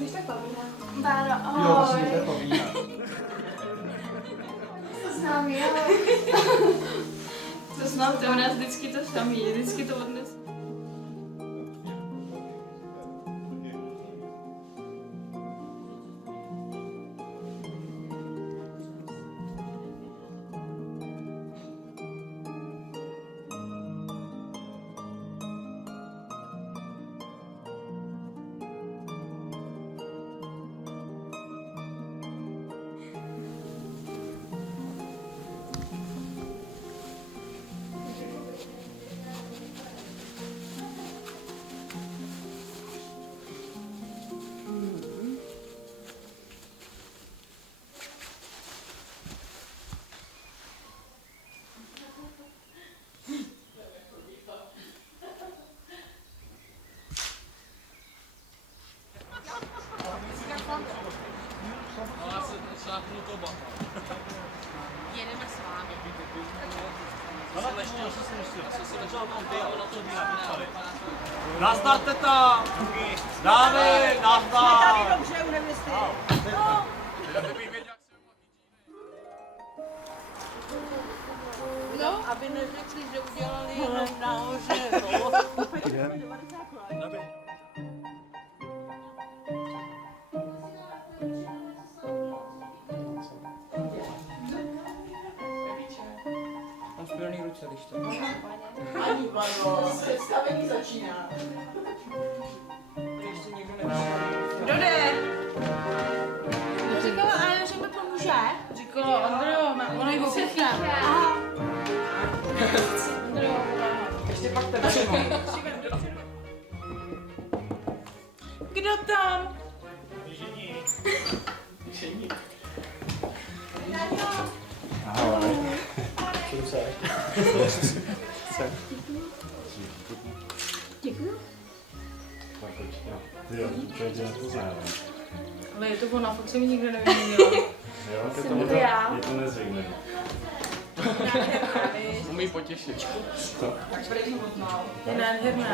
Jsi tak povídá. Báro, Jo, ahoj. musím to povídat. To znám, jo. To znám, to u nás vždycky to samý, vždycky to odnes. Jedeme s vámi. Nazdar, teta! Dámy, nazdar! Dobře, u nevěsty. No, aby neřekli, že udělali jenom nahoře. Mám spojený ruce, když to. Ani Varo, představení začíná. Ještě někdo neví. Kdo jde? Říkala, ale že mi pomůže. Říkala, Andreo, ona jich všechna. Andreo, Ještě pak tebe. kdo tam? Ahoj. Čím se? Děkuju. Jo, úplně tě nepoznávám. Ale je to ona, fakt se mi nikdo nevyměnila. Jo, Jsem to já. je to nezvyklé. Umí potěšit. Je nádherná.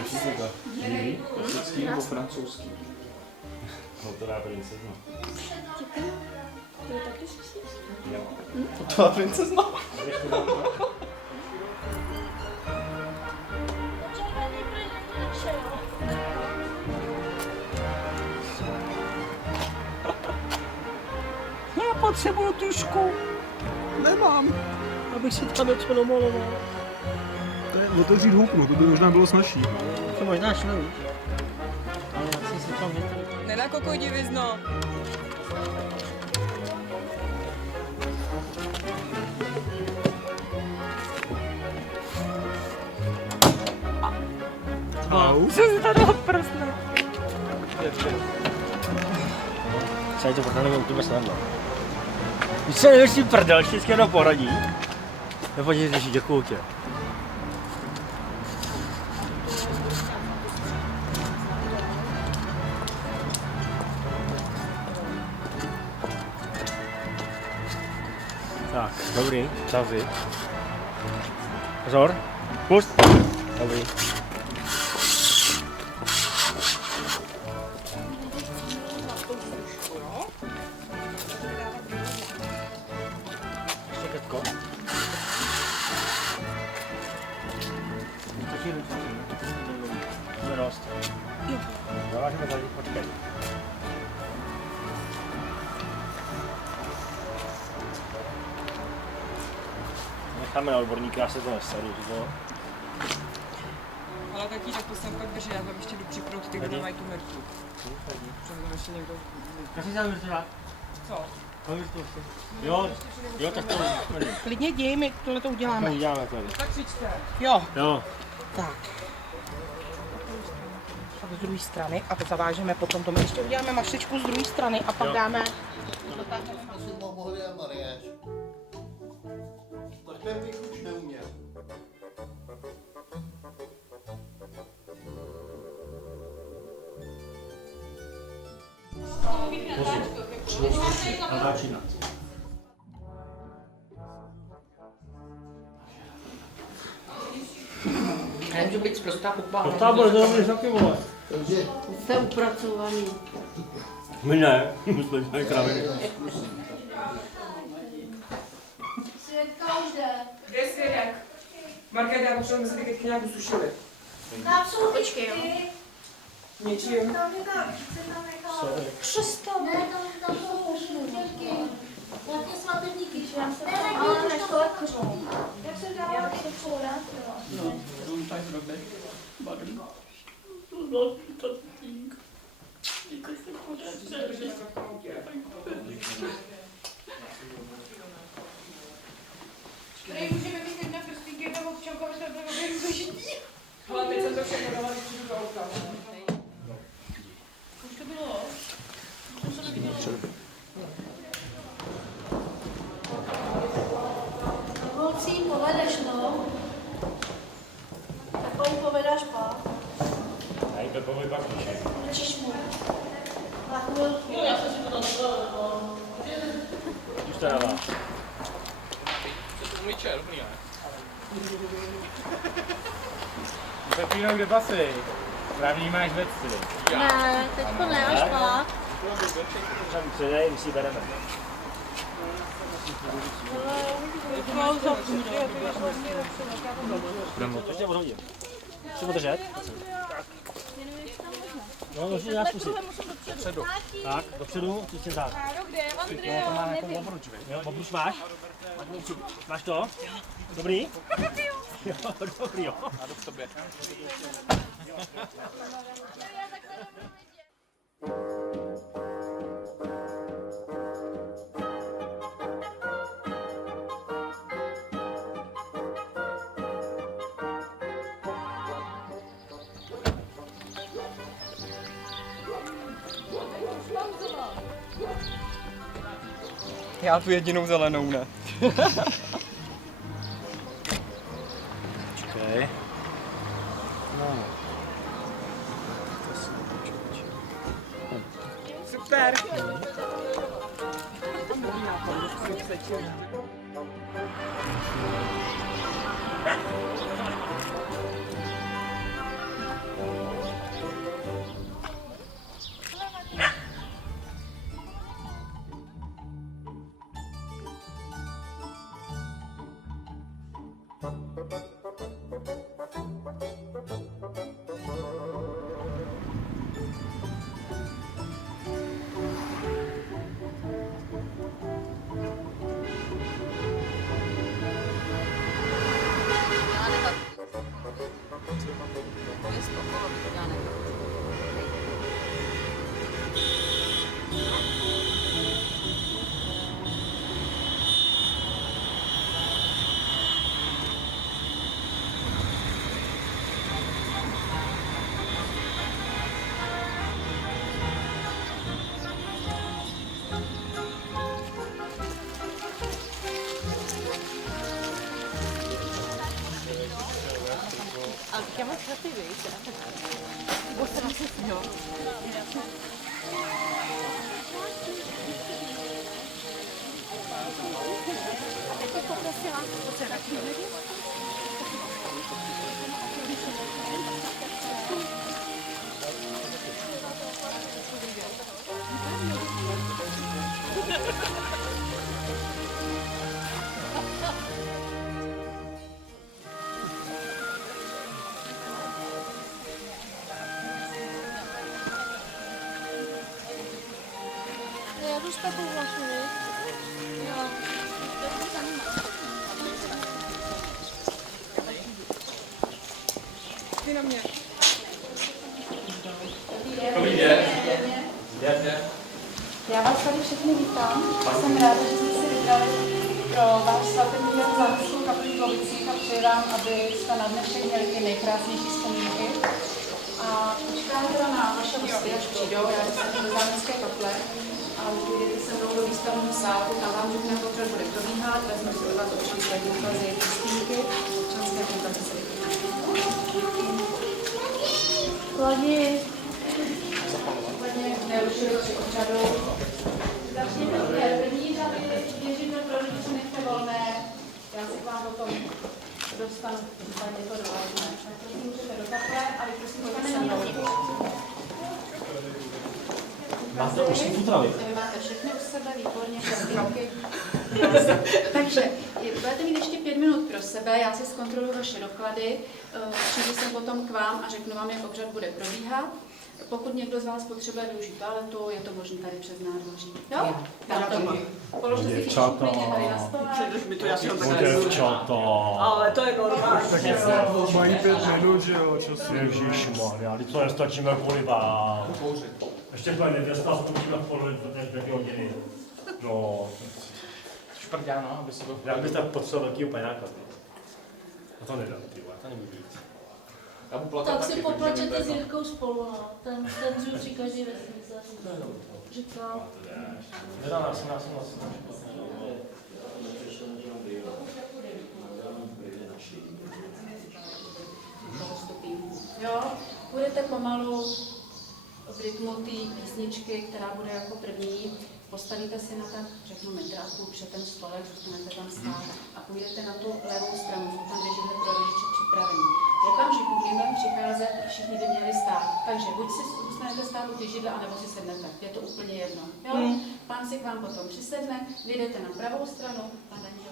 Učí se to. Jiný? Klasický nebo francouzský? Hotová princezna. Děkuju. To je taky slyšíš? Jo. To byla princezna. Já potřebuju tušku. Nemám. Abych si tam něco namaloval. To je otevřít houpnu, to by možná bylo snažší. To možná šlo, víš? Ale já jsem si tam věděl. Nenakokuj divizno. Au. Co si tady odprsne? Tady to prdel nevím, to bez snadno. Víš co, největší prdel, vždycky jenom poradí. Nepodívej, že děkuju tě. Tak, dobrý, časy. Pozor, pust. Dobrý. Ještě krtko. Taky ruce. Dost. Zavážeme tady, počkej. Necháme na odborníka, já se to neseru, že to... Ale taky tak to jsem pak drží, já tam ještě jdu připnout ty, kdo mají tu mrtvu. Protože tam ještě někdo... Kasí se vrtila? Co? Jo, jo, tak to Klidně děj, my tohle to uděláme. uděláme tady. Tak křičte. Jo. Jo. Tak. A z druhé strany a zavážeme potom to. My ještě uděláme mašličku z druhé strany a pak dáme... Tak ten bych už neuměl. A začíná. Nemůžu být zprostá popála. To tábor, to je taky vole. Jste upracovaný. My ne, my jsme dělali kraviny. Světka už jde. Kde je svědek? Markéta, já potřebuji, aby se ty kytky nějak usušily. Tam jsou počkej, jo. Něčím. Tam nechala. Přestaň. Ne, tam jsou kytky. Nějaké svatebníky, že já jsem tam. Ale než to lekřou. Jak se dává to podat? No, jdu tak zrobit. Badem. Tady můžeme mít jedna prstínky, jedna občanka, aby to bylo zažití. Ale teď jsem to všechno dala, když přijdu do auta. Už to bylo? Už jsem to neviděla. Holcí povedeš, no. Takový povedáš pak. Nej, to povoj pak Učíš mu. Na chvilku. Jo, já jsem si to tam dala. už to dává. To umyče, dobrý, ne? Pepino, kde basy? Právě máš věci. Ne, teďko ne, až pak. Tam předej, my si bereme. To tě odhodím. Chci podržet? No, musím nás zkusit. Dopředu. Tak, dopředu, ty si tak. No, to má jako obruč, viď? Jo, obruč máš? Máš to? Dobrý? Jo, dobrý, jo. A jdu k tobě. Já tu jedinou zelenou, ne? Počkej. No. Super! Já jdu s tebou vlastně, jo. To je zajímavé. Ty na mě. Dobrý den. Já vás tady všechny vítám. Jsem ráda, že jsme si vybrali pro váš svatební den zámeckou kapli v Lovicích a přeji vám, abyste na dnešek měli ty nejkrásnější vzpomínky. A počkám teda na vaše hosty, až přijdou, já jsem do zámecké kaple a půjdete se mnou do výstavního sálu, tam vám řekne, jak to bude probíhat, vezmu si od vás občanské důkazy, písníky, občanské důkazy se Lodi. úplně nerušili při obřadu. Začněme první řady, běžíme pro lidi, co nechte volné. Já se k vám potom dostanu, případně to dovolíme. Tak prosím, můžete do kaple a vy prosím, můžete se mnou. Máte už potravy. Vy máte všechny u sebe, výborně, šestky. Takže budete mít ještě 5 minut pro sebe, já si zkontroluji vaše doklady, přijdu jsem potom k vám a řeknu vám, jak obřad bude probíhat. Pokud někdo z vás potřebuje využít toaletu, je to možné tady přes nádvoří. Jo? Tam to. Položte si Děvčata. tady na stole. Mi to jasně Děvčata. Ale to je normální. Mají 5 minut, že jo, času. Ježišmarja, teď to nestačíme kvůli vám. Ještě to je nevěsta, zkusíme v polovině 2 hodiny. No, Šprďáno, aby se to... já bych tak potřeboval velkýho pajáka. A to nedám, ty vole, to nemůže být. Já budu plakat Tak si taky, poplačete protože s mě Jirkou spolu, no. Ten zůří každý vesnice. Říkal. Nedá nás. Jo, budete pomalu v rytmu té písničky, která bude jako první. Postavíte si na tak, řeknu, metráku před ten stolek, zůstanete tam stát a půjdete na tu levou stranu, jsou tam dvě židle pro rodiče připravení. V okamžiku, kdy budeme přicházet, všichni by měli stát. Takže buď si zůstanete stát u ty židle, anebo si sednete. Je to úplně jedno. Jo? Pán si k vám potom přisedne, vyjdete na pravou stranu a na ní.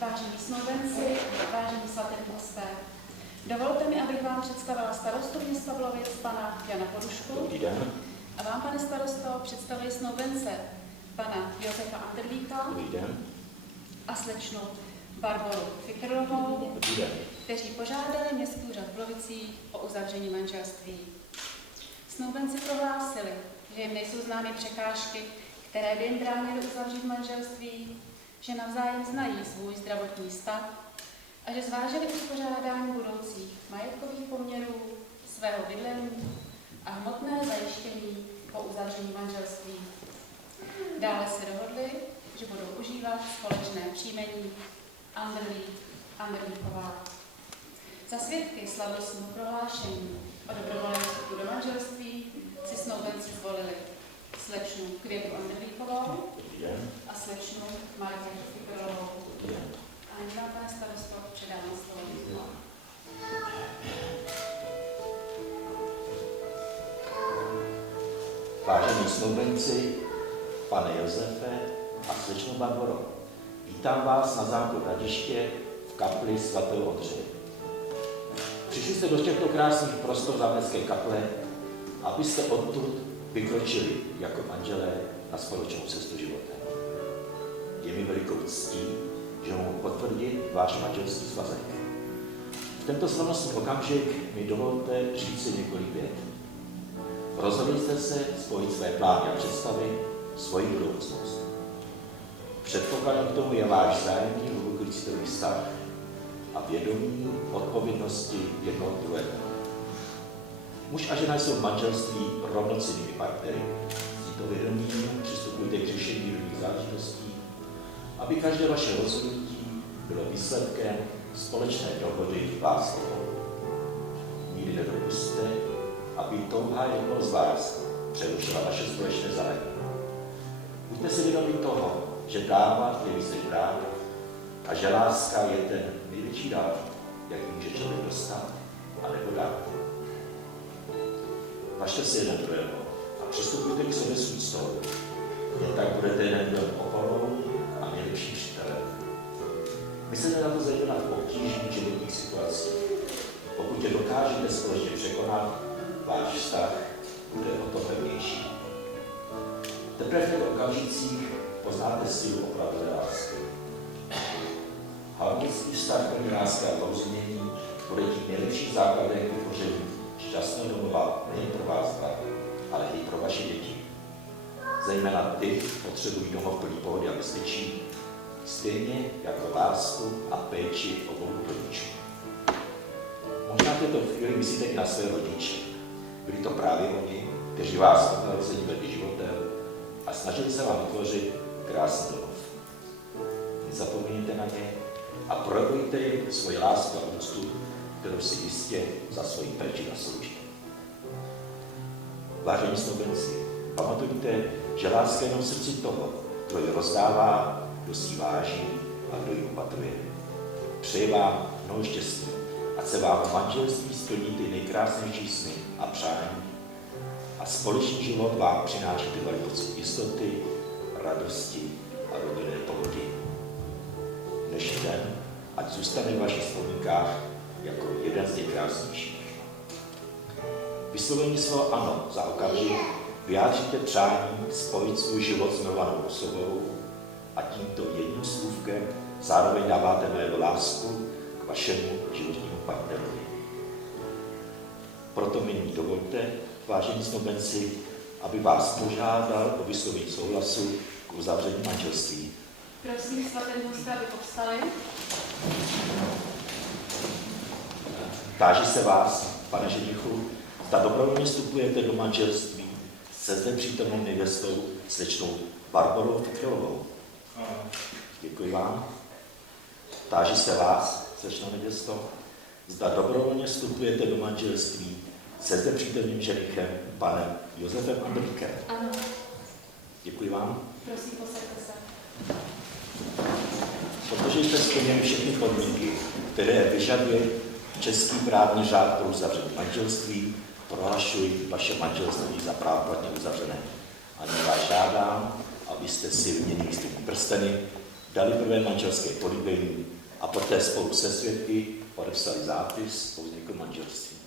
Vážení snoubenci, vážení svatební hosté, dovolte mi, abych vám představila starostu města Blovic, pana Jana Podušku. Dobrý den. A vám, pane starosto, představuji snoubence pana Josefa Anderlíka Dobrý den. a slečnu Barboru Fikrlovou, Dobrý den. kteří požádali Městský úřad v Blovicích o uzavření manželství. Snoubenci prohlásili, že jim nejsou známy překážky, které by jim bránily uzavřít manželství, že navzájem znají svůj zdravotní stav a že zvážili uspořádání budoucích majetkových poměrů, svého bydlení a hmotné zajištění po uzavření manželství. Dále se dohodli, že budou užívat společné příjmení Anderlík, Anderlíková. Za svědky slavnostního prohlášení o dobrovolném vstupu do manželství si snoubenci zvolili slečnu Květu Anderlíkovou a slečnu Markétu Fikrlovou. A nyní vám, pane starosto, předávám slovo. Vážení snoubenci, pane Josefe a slečno Barboro, vítám vás na zámku Hradiště v kapli svatého Ondřeje. Přišli jste do těchto krásných prostor zámecké kaple, abyste odtud vykročili jako manželé na společnou cestu životem. Je mi velikou ctí, že mohu potvrdit váš manželský svazek. V tento slavnostní okamžik mi dovolte říct si několik vět. Rozhodli jste se spojit své plány a představy, svoji budoucnost. Předpokladem k tomu je váš vzájemný hluboký citový vztah a vědomí odpovědnosti jednoho druhého. Muž a žena jsou v manželství rovnocennými partnery, tímto vědomím přistupujte k řešení různých záležitostí, aby každé vaše rozhodnutí bylo výsledkem společné dohody vás dvou. Nikdy nedopusťte, aby touha jednoho z vás přerušila vaše společné zájmy. Buďte si vědomi toho, že dávat je víc než brát a že láska je ten největší dar, jaký může člověk dostat a nebo dát. Važte si jeden druhého a přistupujte k sobě s úctou. Jen tak budete jeden druhým oporou a nejlepším přítelem. Myslete na to zejména v obtížných životních situacích. Pokud je dokážete společně překonat, váš vztah bude o to pevnější. Teprve v těch okamžicích poznáte sílu opravdové lásky. Harmonický vztah plný lásky a porozumění bude tím nejlepším základem k vytvoření šťastného domova nejen pro vás dva, ale i pro vaše děti. Zejména ty potřebují domov plný pohody a bezpečí, stejně jako lásku a péči obou rodičů. Možná v této chvíli myslíte i na své rodiče. Byli to právě oni, kteří vás od narození vedli životem a snažili se vám vytvořit krásný domov. Nezapomeňte na ně a projevujte jim svoji lásku a úctu, kterou si jistě za svoji péči zaslouží. Vážení snoubenci, pamatujte, že láska je jenom v srdci toho, kdo ji rozdává, kdo si ji váží a kdo ji opatruje. Přeji vám mnoho štěstí, ať se vám v manželství splní ty nejkrásnější sny a přání a společný život vám přináší trvalý pocit jistoty, radosti a rodinné pohody. Dnešní den ať zůstane v vašich vzpomínkách jako jeden z nejkrásnějších. Vyslovení svého ano za okamžik vyjádříte přání spojit svůj život s milovanou osobou a tímto jedním slůvkem zároveň dáváte najevo lásku k vašemu životnímu partnerovi. Proto mi nyní dovolte, vážení snoubenci, aby vás požádal o vyslovení souhlasu k uzavření manželství. Prosím svaté hosty, aby povstali. Táži se vás, pane ženichu, zda dobrovolně vstupujete do manželství se zde přítomnou nevěstou slečnou Barborou Fichelovou. Děkuji vám. Táži se vás, slečno nevěsto, zda dobrovolně vstupujete do manželství se zde přítomným ženichem panem Josefem Andrlíkem. Ano. Děkuji vám. Prosím, posaďte se. Protože jste splnili všechny podmínky, které vyžaduje český právní řád pro uzavření manželství, prohlašuji vaše manželství za právoplatně uzavřené. A nyní vás žádám, abyste si vyměnili styční prsteny, dali prvé manželské políbení a poté spolu se svědky podepsali zápis o vzniku manželství.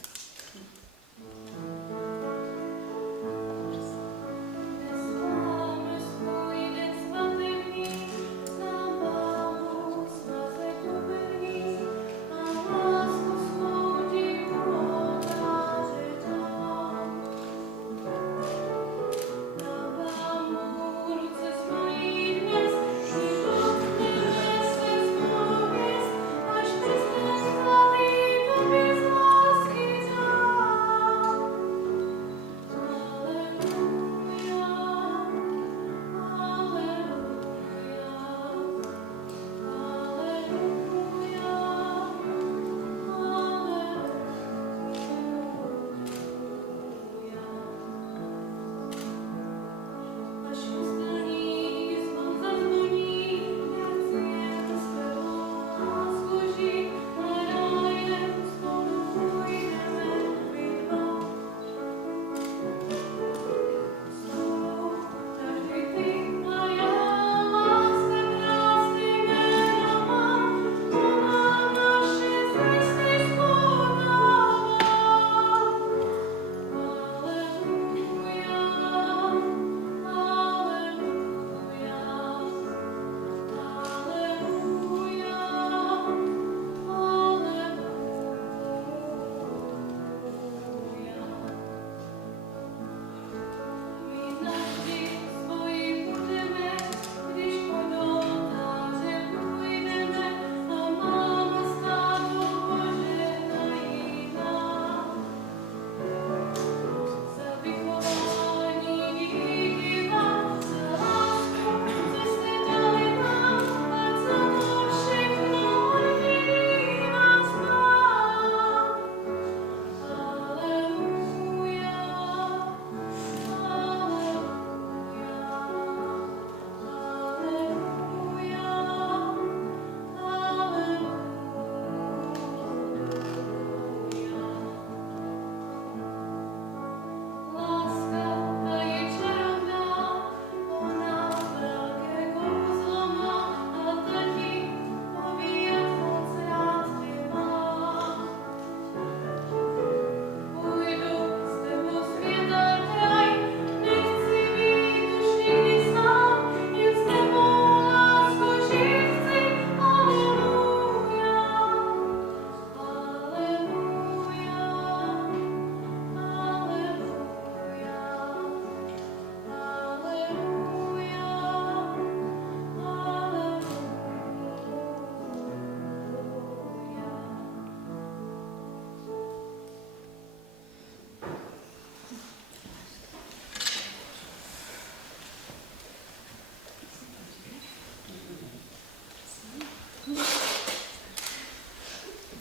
Až ty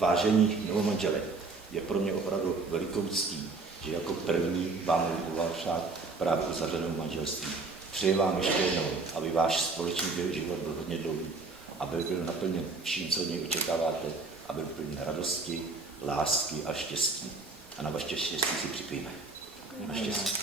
Vážení novomanželé, je pro mě opravdu velikou ctí, že jako první vám liboval šát právě uzavřenou manželství. Přeji vám ještě jednou, aby váš společný život byl hodně dlouhý, aby byl naplněn vším, co od něj očekáváte, aby byl plný radosti, lásky a štěstí. A na vaše štěstí si připijeme. Na štěstí.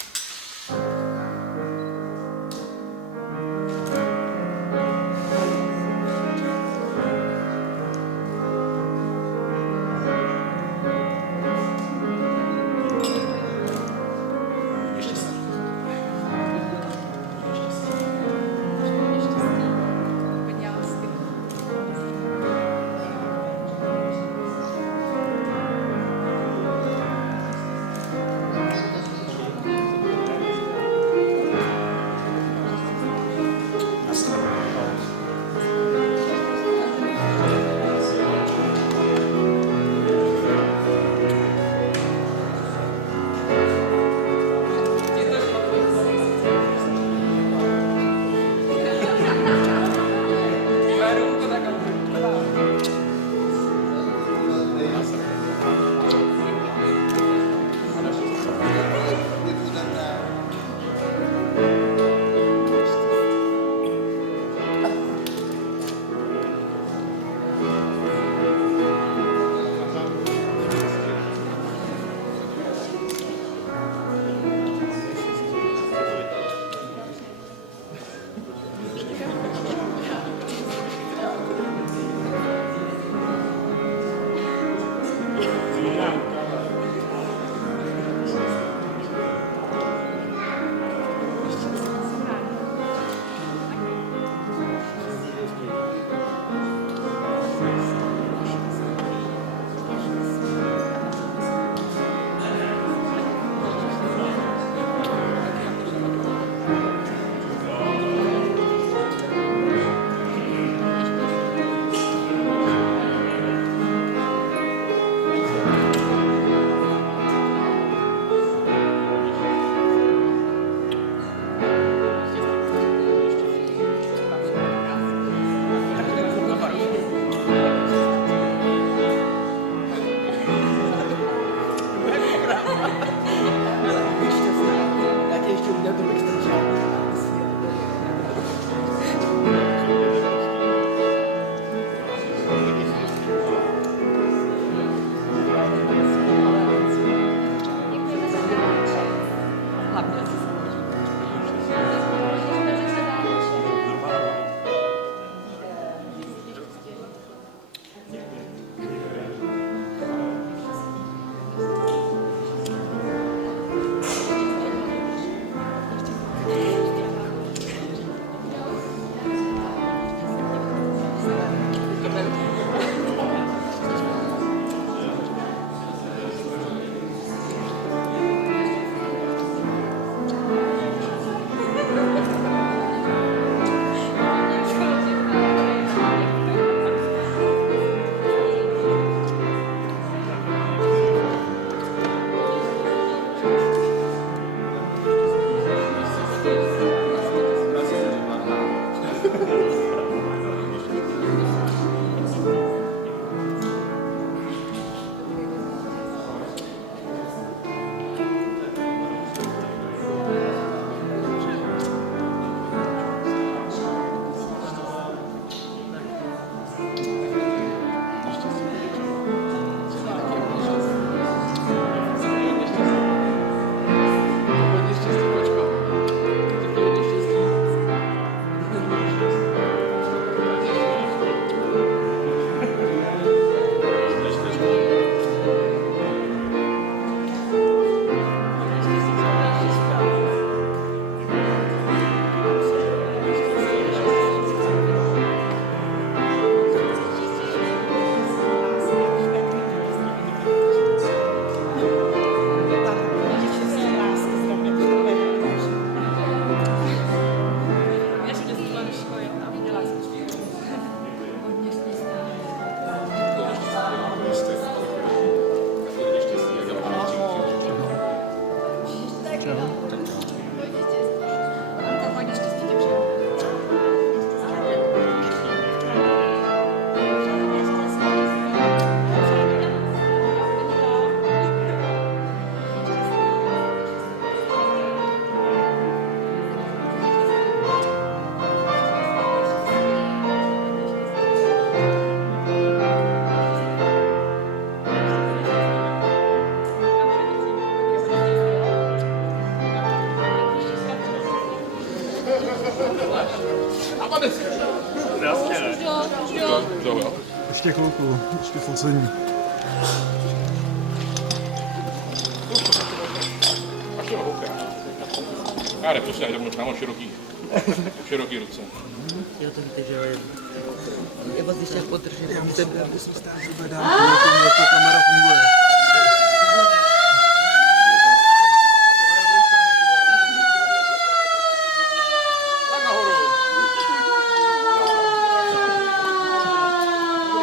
A pane si. Jo. Ještě chvilku, ještě focení. Až to houká. Já nepustím, já možná mám široký ruce. Já to víte, že já vás ještě podržím. Já musím stát zvedá, jak to kamera funguje. Tak nahoru.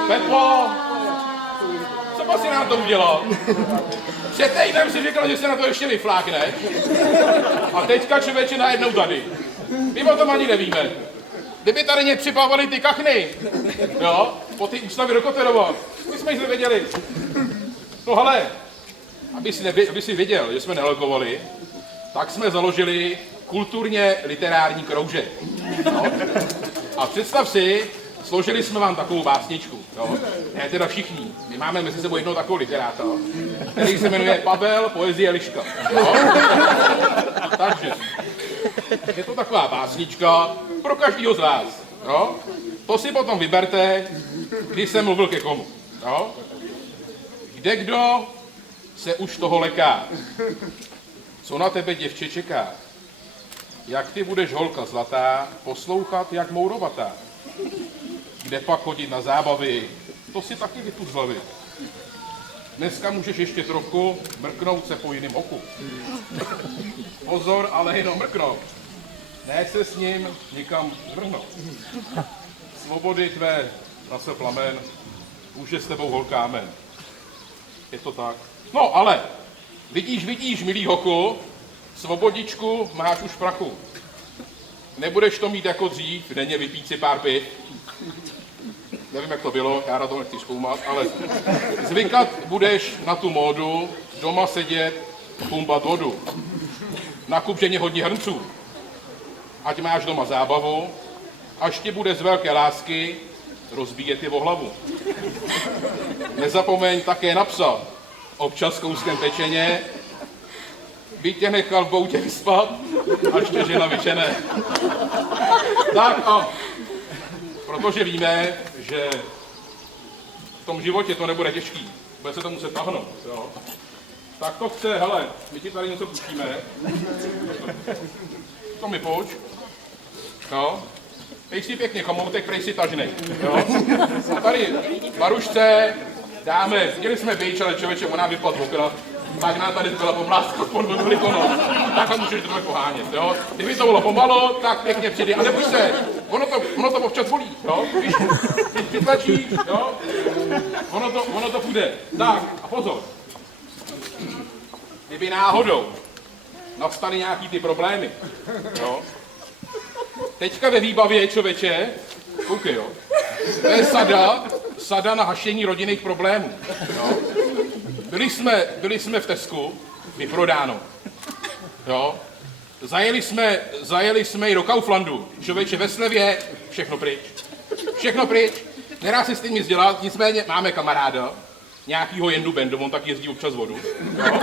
Pepo! Co jsi na to udělal? Před týdnem si říkal, že se na to ještě vyflákneš. A teďka člověče najednou tady. My o tom ani nevíme. Kdyby tady nepřipávali ty kachny, jo, po ty ústavy Rokoterova, my jsme jich nevěděli. No hele, aby si věděl, že jsme nelogowali, tak jsme založili kulturně literární kroužek. No. A představ si, složili jsme vám takovou básničku, jo. Ne teda všichni, my máme mezi sebou jednoho takového literáta, který se jmenuje Pavel Poezie Liška. Jo. Takže, je to taková básnička pro každýho z vás. Jo? To si potom vyberte, když jsem mluvil ke komu. Jo? Kde kdo se už toho leká? Co na tebe, děvče, čeká? Jak ty budeš, holka zlatá, poslouchat jak mourovatá? Kde pak chodit na zábavy? To si taky vypust z hlavy. Dneska můžeš ještě trochu mrknout se po jiném oku. Pozor, ale jenom mrknout. Ne se s ním nikam zvrhnout. Svobody tvé zase plamen, může s tebou holkámen. Je to tak. No ale, vidíš, milý hoku, svobodičku máš už v prachu. Nebudeš to mít jako dřív, denně vypít si pár piv. Nevím, jak to bylo, já na to nechci zkoumat, ale zvykat budeš na tu módu, doma sedět, pumpat vodu. Nakup ženě hodně hrnců, ať máš doma zábavu, až ti bude z velké lásky rozbíjet je o hlavu. Nezapomeň také napsat, občas kouskem pečeně, by tě nechal v boutě vyspat, až tě žena vyčene. Tak a protože víme, že v tom životě to nebude těžký, bude se to muset tahnout, jo. Tak to chce, hele, my ti tady něco pustíme. To mi pojď. No. Dej si pěkně komoutek, prej si tažnej. Jo. A tady Marušce dáme, chtěli jsme být, ale člověče, ona vypadl okna. Tak nám tady byla pomlástka pod velikonoc. Takhle můžeš to pohánět, jo. Kdyby to bylo pomalu, tak pěkně přijde. A neboj se, ono to občas bolí, jo. Když přitlačíš, jo, ono to půjde. Tak, a pozor. Kdyby náhodou nastaly nějaký ty problémy, jo. Teďka ve výbavě, člověče, koukej, jo. To je sada na hašení rodinných problémů, jo. Byli jsme v Tesku, vyprodáno, jo. Zajeli jsme i do Kauflandu, člověče, ve slevě, všechno pryč, nedá se s tím nic dělat, nicméně máme kamaráda, nějakýho Jendu Bendu, on tak jezdí občas vodu, jo.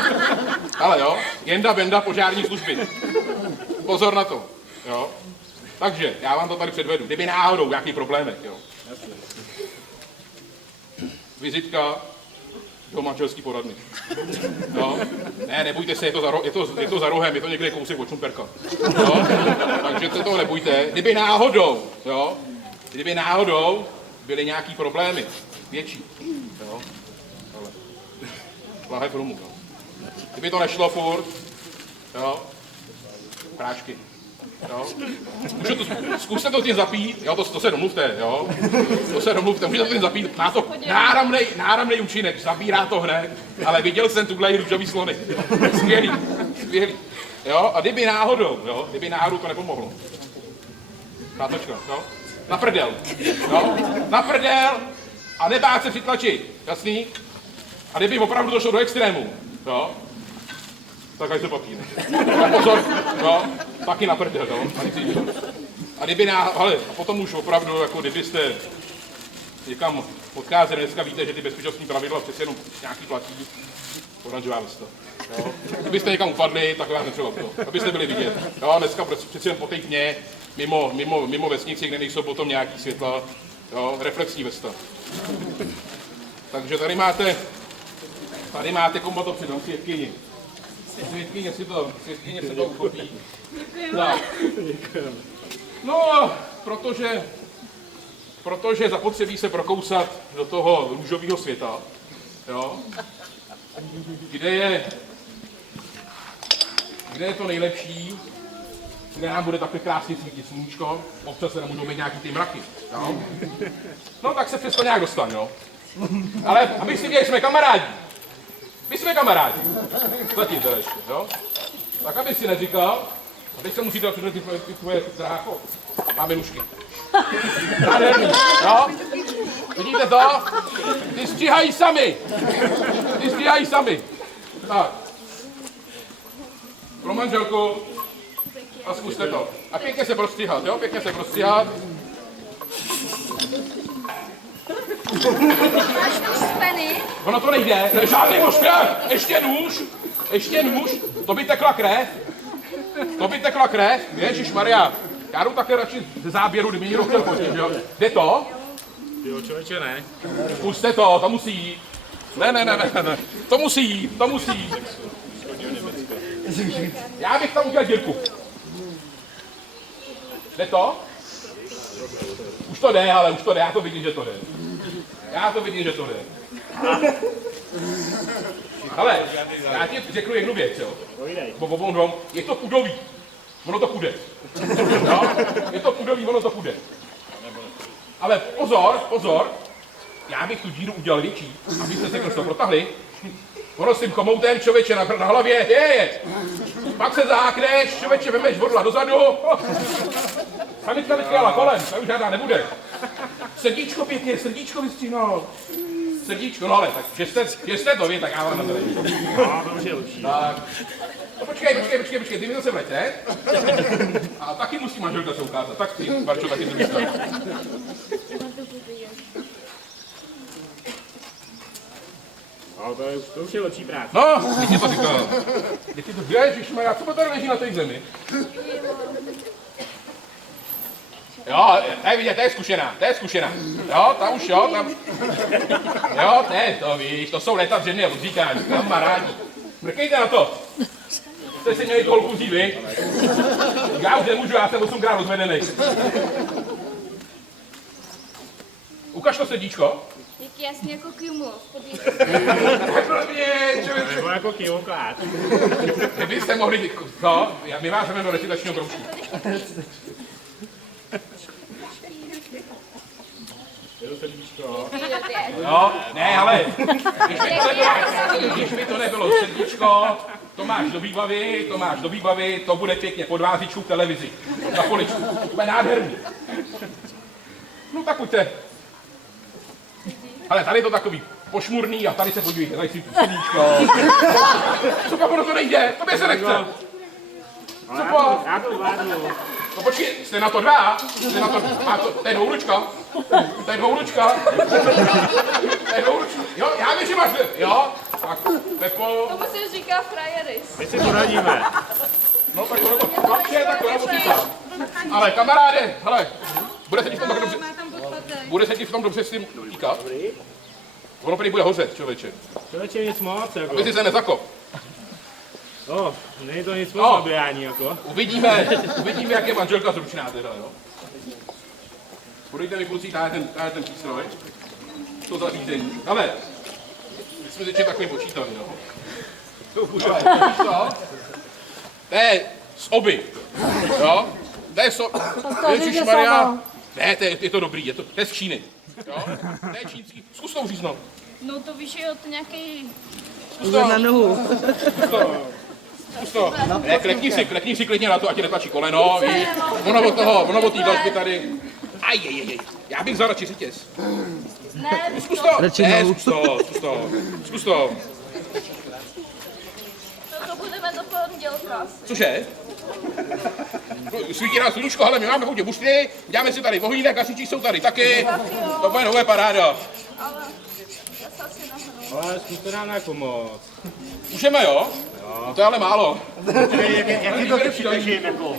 Ale jo, Jenda Benda, požární služby, pozor na to, jo. Takže, já vám to tady předvedu, kdyby náhodou nějaký problémek, jo. Vizitka do manželský poradny. No. Ne, nebojte se, je to za rohem, je to někde kousek od Šumperka. No. Takže se toho nebojte. Kdyby náhodou byly nějaký problémy, větší. Jo. Ale. Lahev rumu, jo. Kdyby to nešlo furt, jo. Prášky. Jo. Zkuste to tím zapít, jo, to se domluvte, jo. To se domluvte, můžete to tím zapít, má to náramnej účinek, zabírá to hned, ale viděl jsem tuhle i růžový slony. Skvělý. Jo, a kdyby náhodou to nepomohlo. Tátočka, jo. Na prdel, jo. Na prdel a nebát se přitlačit, jasný? A kdyby opravdu došlo do extrému, jo. Tak až to papír. A pozor, no, taky na prdel, no. A kdyby ale a potom už opravdu, jako kdybyste někam odcházeli, dneska víte, že ty bezpečnostní pravidla přece jenom nějaký platí, oranžová vesta. Jo. Kdybyste někam upadli, tak vás netřeba to, abyste byli vidět. Jo, dneska přeci jen po té dně mimo vesnici, kde nejsou potom nějaký světla, jo, reflexní vesta. Takže tady máte komu to přidám, světkyni. Světkyně se to uchopí. Tak. No, protože zapotřebí se prokousat do toho růžového světa, jo, kde je to nejlepší, kde nám bude takhle krásně svítit sluníčko, občas se nám budou mít nějaký ty mraky, jo. No tak se přesto nějak dostan, jo. Ale abych si věděl, jsme kamarádi. My jsme kamarádi. Zatím teda ještě, jo. Tak abych si neříkal, a teď se musí dát ty tvoje drácho. Máme nůžky. Nádherný, jo. Vidíte to? Ty stříhají sami. Tak. Pro manželku. A zkuste to. A pěkně se prostříhat, jo? Pěkně se prostříhat. Máš nůž z peny? Ono to nejde, žádný možná, ještě nůž, to by tekla krev, ježišmarja, já jdu také radši ze záběru, kdyby někdo chtěl fotit, jo. Jde to? Jo, člověče, ne. Puste to musí jít. Ne, to musí jít. Já bych tam udělal dírku. Jde to? Už to jde, já to vidím, že to jde. Ale já ti řeknu jednu věc, jo. Je to pudový, ono to půjde. No, je to pudový, ono to půjde. Ale pozor, já bych tu díru udělal větší, abyste se to protahli. Ono s tím komoutem, člověče, na hlavě, je. Pak se zahákneš, člověče, vemeš vodla dozadu. Samička teďka jela kolem, ta už žádná nebude. Srdíčko pěkně, srdíčko vystříhnout. Srdíčko, no ale tak, že jste to vy, tak já vám na to nevím. No, to už je lepší. Tak. No počkej, ty mi zase vleďte. A taky musí manželka se ukázat, tak ty, Barčo, taky ty místa. No, to už je lepší práce. No, teď ti to říkal. Ježišmarja, co to tady leží na té zemi? Jo, tady vidět, to je zkušená. Jo, ta už. Jo, to víš, to jsou léta dřevně odříkání, kamarádi. Mrkejte na to. Jste si měli tu holku vzít, vy? Já už nemůžu, já jsem 8krát rozvedený. Ukaž to srdíčko. Jak jasně jako Kjumov. Takhle mě, člověče. Nebo jako kilokrát. Kdybyste mohli, no, my vás jdeme do recitačního kroužku. Je to srdíčko. No, ne, ale když by to nebylo srdíčko, to máš do výbavy, to bude pěkně pod vázičkou v televizi, na poličku, to bude nádherný. No tak pojďte. Ale tady je to takový pošmurný a tady se podívejte, tady si srdíčko. Co pak ono to nejde, tobě se nechce. Co pak? Já to zvládnu. No počkej, jste na to dva? To je dvouručka. Jo, já vím, že máš, jo? Tak, Pepo. Tomu se říká frajeris. My si poradíme. No tak ono to papše, takhle, ale kamaráde, hele, bude se ti v tom dobře s tím týkat? Ono prý bude hořet, člověče. Člověče, nic moc, jako. Aby si se nezakop. No, není to nic moc nabíjání, jako. Uvidíme, jak je manželka zručná teda, jo. Podejte mi kluci, tady ten přístroj. To zařízení. Ale, my jsme teď takovým počítali, jo. To je z oby, jo. To je z oby. Ježišmarja. Ne, je to dobrý, to je z Číny. Jo, to je čínský. Zkus to uříznout. No to víš, je to nějaký... Zkus to. Na nohu. Zkus to. Ne, klekni si klidně na to, ať ti netlačí koleno, víš. Ono od té vazby tady. Ajejejej, já bych vzal radši řetěz. Ne, Zkus to. Ne, zkus to. to budeme do pondělka. Cože? Svítí nás sluníčko, hele, my máme hodně bušty, děláme si tady vohýnek, hasiči jsou tady taky. To bude nové paráda. Ale já se asi nahnu. Ale zkuste nám nějak pomoct. Můžeme, jo? No to je ale málo. Jak to přitažím, jako?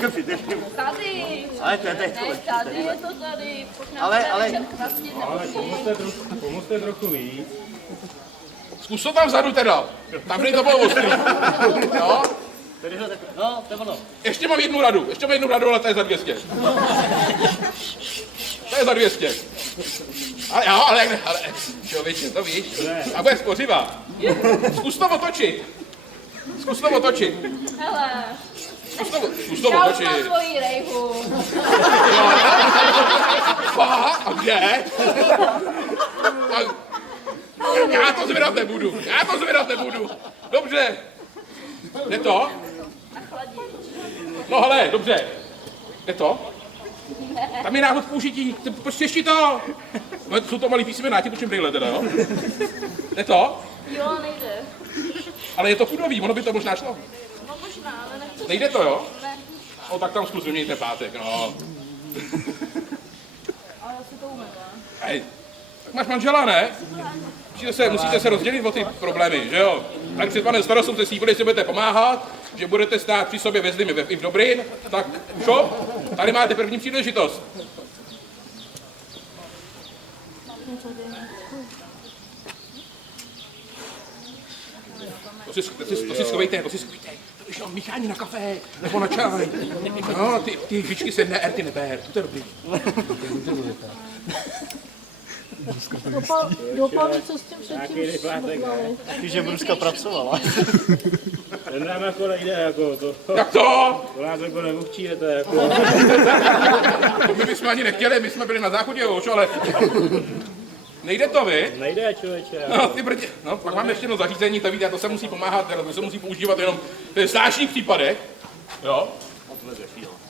Do přitažím. Tady. Ale to je teď. Ne, tady je to tady. Ale- Ale Pomozte trochu víc. Zkus to tam vzadu teda. Tam, kde to bylo ostrý. Jo? No, to je ono. Ještě mám jednu radu, ale to je za 200. To je za 200. Ale jo, ale člověče, to víš. A bude spořivá. Zkus to otočit. hele, Zkus to já už otočit. mám svoji rejhu. A kde? Já to zvedat nebudu. Dobře. Jde to? No hele, dobře. Jde to? Tam je návod k použití. Prostě to. No, jsou to malý písmena, já ti počím brýle teda, jo? Jde to? Jo, nejde. Ale je to chudový, ono by to možná šlo. No možná, ale nechci. Nejde to, jo? Ne, No tak tam zkus vyměnit ten pátek, no. ale já si to umím, ne? Hej, tak máš manžela, ne? Musíte se rozdělit o ty problémy, že jo? Tak před panem starostou se slíbili, že budete pomáhat, že budete stát při sobě ve zlým i v dobrým, tak čo? Tady máte první příležitost. To si schovejte. To je míchání na kafe, nebo na čaj. No, ty žičky se ty neber, to je dobrý. Dopadl, co s tím předtím šmrdlali. Že Bruska pracovala. Ten nám jako nejde, jako to. Jak to? To nás jako neuvčí, to je jako. My bychom ani nechtěli, my jsme byli na záchodě, už, ale nejde to, vy? Nejde, člověče. No, ty brdě. No, pak máme ještě jedno zařízení, to víte, to se musí pomáhat, to se musí používat jenom v zvláštních případech. Jo?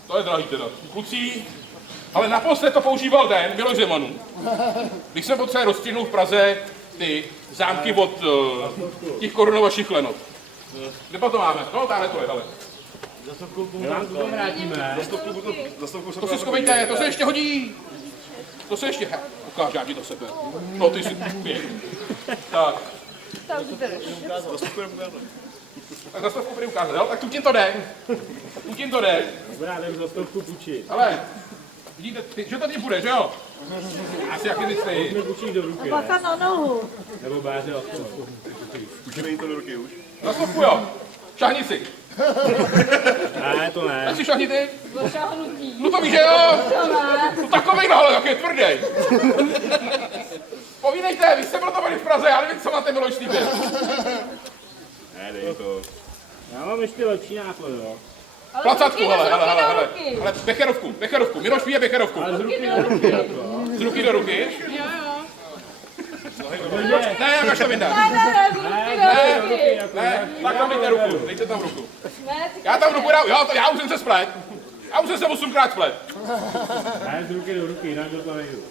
To je drahý teda. Kluci, ale naposled to používal ten, Miloš Zemanů. Když jsem potřeboval rozstřihnout v Praze ty zámky od těch korunovačních klenot. Kde to máme? No, táhle to je, hele. My vám to vrátíme. To si schovejte, to se ještě hodí. To se ještě, ukážu, já ti to sebe. No, ty si tak. Tak už bereš. Tak za stovku bude ukázat, jo? Tak tu tím to jde. Dobrá, jdem za stovku půjčit. Ale, vidíte, že to teď bude, že jo? Asi jak myslí. Můžeme půjčit do ruky, Bacha na nohu. nebo báře o stovku. Můžeme jít to do ruky už. Za stovku, jo. Šahni si. Ne, to ne. Tak si šahni ty. Zašáhnutí. No to víš, že jo? No takovej nahle, jak je tvrdý. Povídejte, vy jste proto byli v Praze, já nevím, co máte Miloš slíbil. Ne, dej to. Já mám ještě lepší nápad, jo. Placatku, hele. Ale becherovku. Miloš pije becherovku. Ale z ruky do ruky, jako. Z ruky do ruky. Jo. Ne, máš to vyndat. Ne, tak tam dejte tam ruku. Já tam ruku dám, já už jsem se splet. Já už jsem se 8krát splet. Ne, z ruky do ruky, jinak do toho nejdu.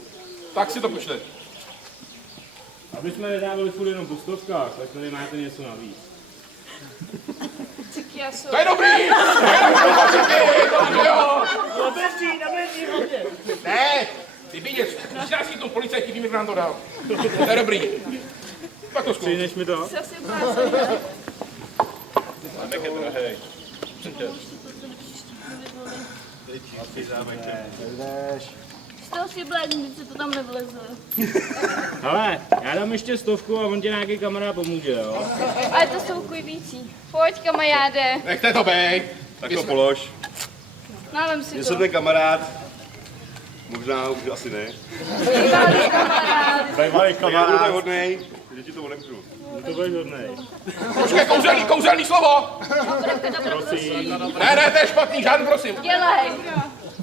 Tak si to počte. Aby jsme nedávali furt jenom po stovkách, tak tady máte něco navíc. To je dobrý! Ne, ty bíděc, když nás tu policajti víme, kdo nám to dal. To je dobrý. Tak to zkus. Přijneš mi to? Nech je drahej. Stal si blédní, když se to tam nevleze. Hele, já dám ještě stovku a on tě nějaký kamarád pomůže, jo? Ale to jsou kujvící. Pojď, kamaráde. Nechte to bej. Tak to polož. Nálem si Že to. jsem ten kamarád. Možná už asi ne. Bývalý kamarád. Bývalý Tak já budu tak hodnej, že ti to odemknu. To bude hodnej. Počkej, kouzelný slovo. Prosím. Ne, to je špatný, žádný prosím. Dělej.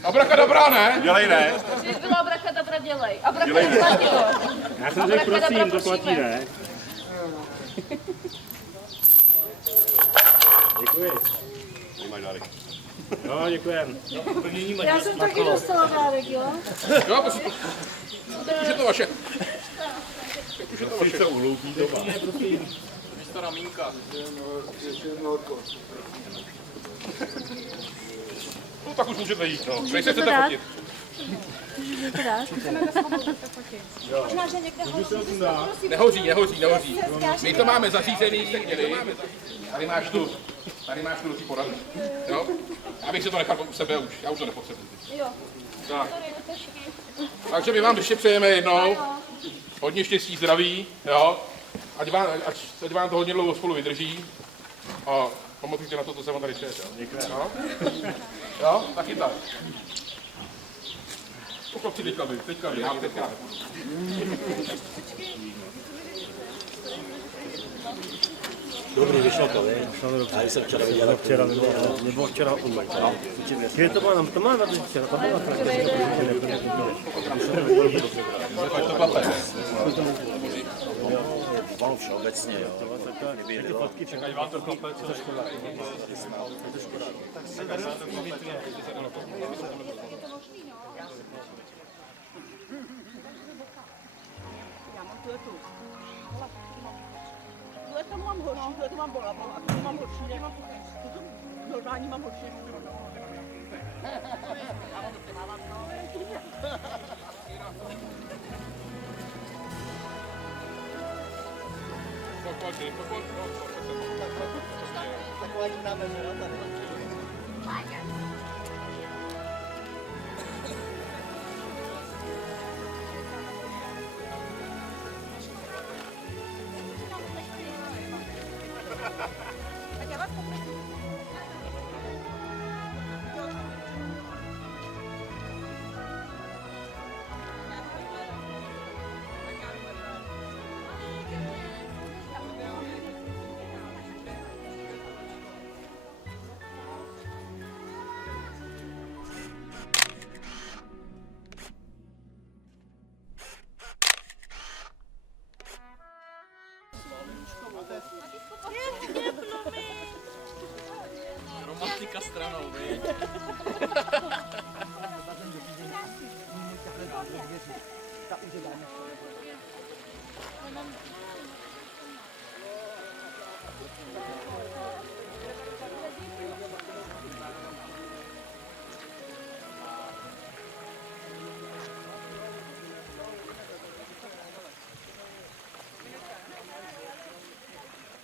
Abrakadabra, ne? Dělej ne. Když bylo abrakadabra, dělej. Abrakadabra, platí to. Já jsem řekl prosím, to platí, ne? Děkuji. Tady máš dárek. Jo, děkujem. Já jsem taky dostala dárek, jo? Jo, prosím. Už je to vaše. Už je to vaše. Se uhloupí doba. Stará mínka. No tak už můžete jít, no. Když se chcete fotit. Možná, že někde Nehoří. My to máme zařízený, jste chtěli. Tady máš tu do té porady. Jo? Já bych si to nechal u sebe už, já už to nepotřebuji. Jo. Tak. Takže my vám ještě přejeme jednou. Hodně štěstí, zdraví, jo? Ať vám to hodně dlouho spolu vydrží. A pamatujte na to, co jsem vám tady četl. Jo? Jo? Taky tak. Poklopci teďka vy, já teďka. Dobrý, vyšlo to, víš? Já jsem včera viděl. Nebo včera umyt. Kde to má? To má na to včera. To byla To klape. Ono všeobecně, jo. ty fotky čekají vám to klape. Co to škoda. Tuhle to mám horší, tuhle to mám bolavou a tuhle mám horší, nemám tuto normální mám horší. Romantika stranou, viď?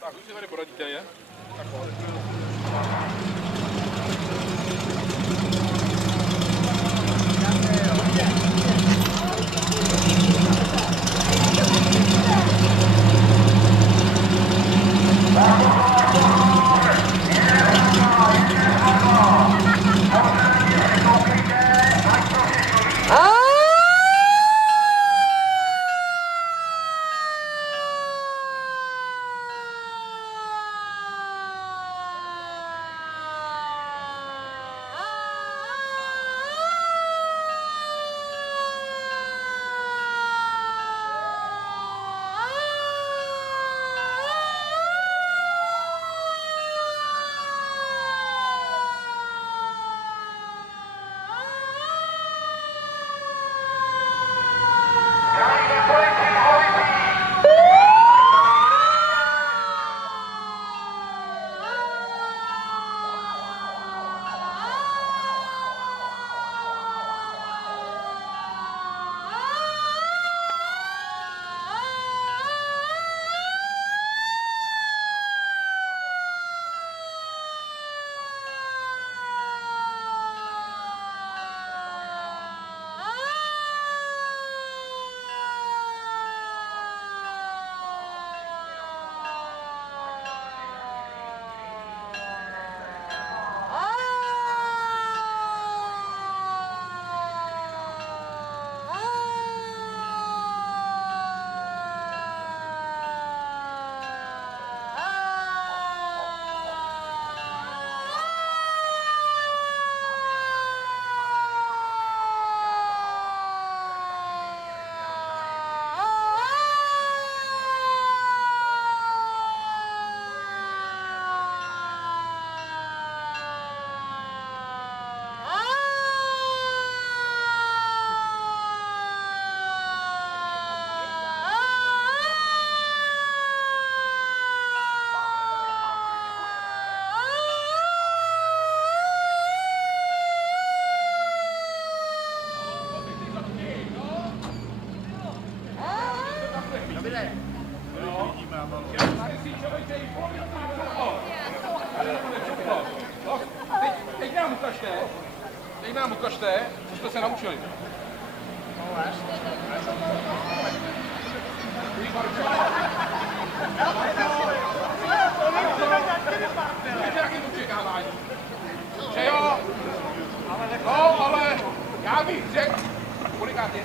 Tak, už si tady poradíte, je? Tak nám ukažte, co jste se naučili. Nějaké očekávání. Že jo? No, ale já bych řekl, kolikát je?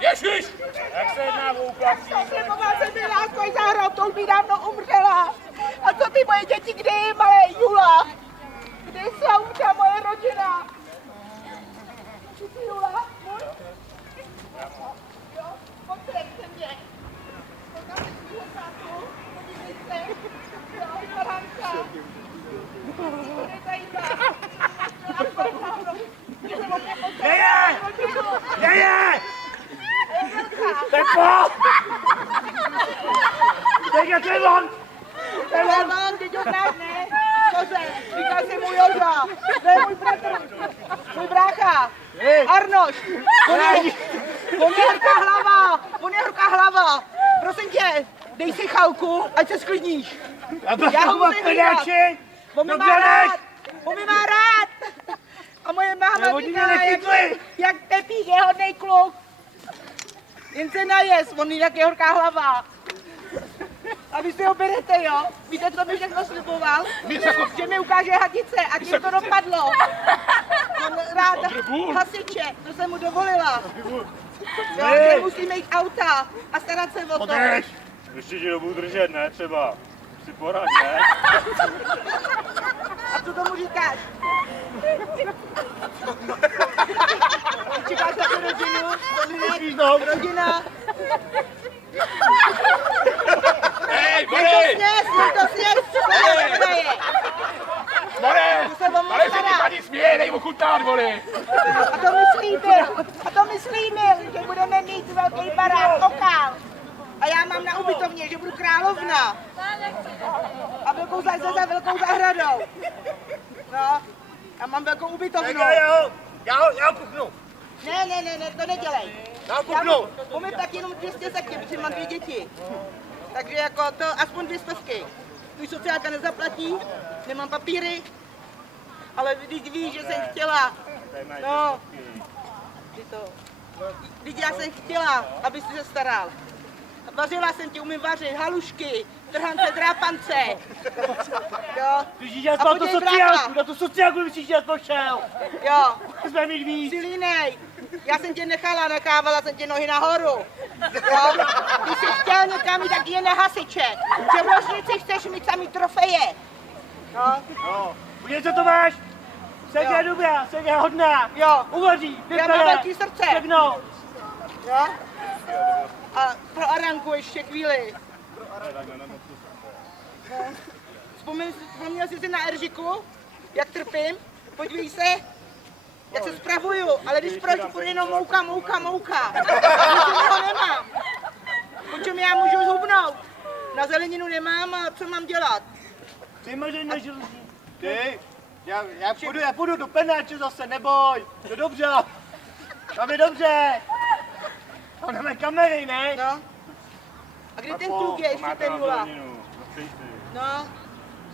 Ježiš! Jak se jedná o úplatky? Slibová jsem mi láskoj za hrotou, by dávno umřela. A co ty moje děti, kde je malé Jula? Kde jsou ta moje rodina? Ty jsi Jula? Můj? Jo, potřebujte mě. Pokažte svýho tátu, podívej se. Jo, Baranka. To nezajímá. Jeje! Tempo! Teď je ty von! Telefon, teď ho znáš, ne? Cože? Říkal jsi mu Joža. To je můj bratr. Můj brácha. Arnoš. On je horká hlava. On je horká hlava. Prosím tě, dej si chalku, ať se sklidníš. Já ho musím hlídat. On mi má rád. On mi má rád. A moje máma říká, jak Pepík je hodnej kluk. Jen se najez, on jinak je horká hlava. A vy si ho berete, jo? Víte, co mi všechno sliboval? Že mi ukáže hadice a tím to dopadlo. On rád hasiče, to jsem mu dovolila. Jo, že musíme jít auta a starat se o to. Ještě že budu držet, ne? Třeba. Si poraď, ne? A co tomu říkáš? Čekáš na tu rodinu? Rodina. Hej, Bory! To sněz! Ale se ti paní směje, dej mu chutnát, voli! A to mi slíbil, že budeme mít velký barák, lokál. A já mám na ubytovně, že budu královna. A za velkou zahradou. No, já mám velkou ubytovnu. Já puknu. Ne, to nedělej. Já puknu. Umím tak jenom 200 za tím, protože mám 2 děti. Takže jako to aspoň 200. Tvůj sociálka nezaplatí, nemám papíry, ale vždyť víš, že jsem chtěla. No, vždyť já jsem chtěla, aby si se staral. Vařila jsem ti, umím vařit halušky, trhance, drápance. Jo. A podívej na tu sociálku myslíš, že jsi pošel. Jo. Jsme mít víc. Jsi línej. Já jsem tě nechávala jsem tě nohy nahoru. Jo. Když jsi chtěl někam jít, tak je na hasiče. Že v ložnici chceš mít samý trofeje. No. Víš, co to máš? Jsem je dobrá, jsem je hodná. Jo. Uvaří, Já mám velký srdce. Všechno. Jo. A pro Aranku ještě chvíli. No. Vzpomněl jsi si na Eržiku, jak trpím? Podívej se, jak se spravuju, ale když furt jenom mouka. Nic jiného nemám. Po čem já můžu zhubnout? Na zeleninu nemám a co mám dělat? Ty možná nežilží. Ty, já půjdu do penáče zase, neboj. To dobře. Tam je dobře. Tam máme kamery, ne? No. A kdy ten kluk je ještě ten Jula? No.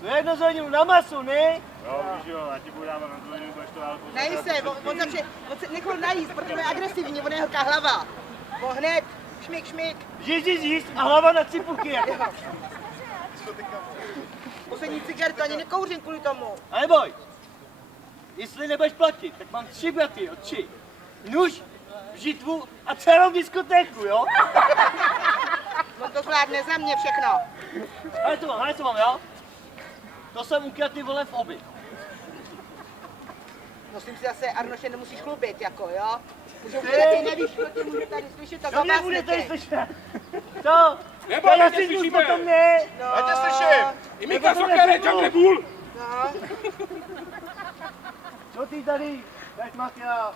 To je jedno zeleninu na masu, ne? Jo, víš jo, já ti budu dávat na zeleninu, budeš to dál. Nají se, on se nechal najíst, protože je agresivní, on je horká hlava. On hned, šmik. Jíst a hlava na cipulky jako. Poslední cigaretu ani nekouřím kvůli tomu. A neboj, jestli nebudeš platit, tak mám 3 bratry, jo, 3. Nůž, žitvu a celou diskotéku, jo? On to zvládne za mě všechno. Ale co mám, jo? To jsem ukradl ty vole v obi. Musím si zase, Arnoše, nemusíš chlubit, jako, jo? Můžou ty nevíš, kdo tě může tady slyšet a To mě bude tady zabásnete. slyšet. Co? Nebo Já já si tě jdu slyšíme. potom ne. Já tě slyším. I Mika Sokere, Jungle Bull. No, Co ty tady? Tak mafia.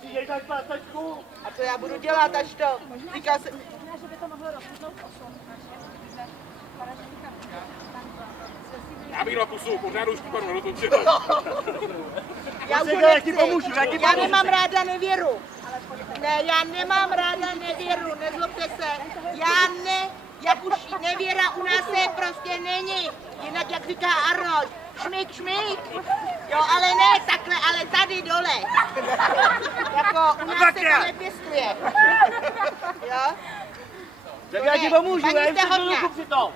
Ty jej tak plátačku. a co já budu dělat, až to? Říkal jsem, Možná, že by to mohlo rozhodnout 8, takže Já bych dal pusu, pořád už panu nedotočil. já už Se ho dělá, jak ti nechci. pomůžu, jak ti Já pomůžu. nemám ráda nevěru. Ne, já nemám ráda nevěru, nezlobte se. Jak už nevěra u nás se prostě není. Jinak, jak říká Arnold, šmik. Jo, ale ne takhle, ale tady dole. Jako u nás se to nepěstuje. Jo? Tak já ti pomůžu, Paní já jim jste přijdu hodná. ruku při tom.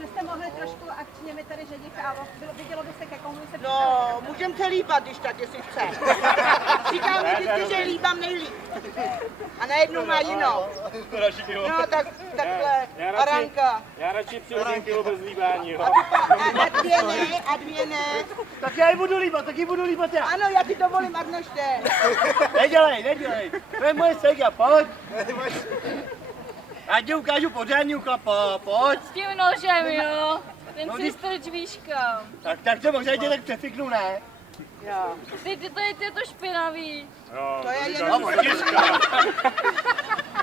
že jste mohli trošku akčně mi tady ředit a vidělo by se, ke komu se No, můžem se líbat, když tak, jestli chce. Říkám vždycky, že líbám nejlíp. A najednou má jinou. No, takhle, Aranka. Já radši přihodím kilo bez líbání, jo. A dvě ne. Tak já ji budu líbat já. Ano, já ti dovolím, Arnošte. Nedělej. To je moje sega, pojď. Já ti ukážu pořádný chlapa, pojď. S tím nožem, jo. Ten No, si strč výška. Tak to možná tě tak přefiknu, ne? Jo. Ty je to špinavý. To je jenom...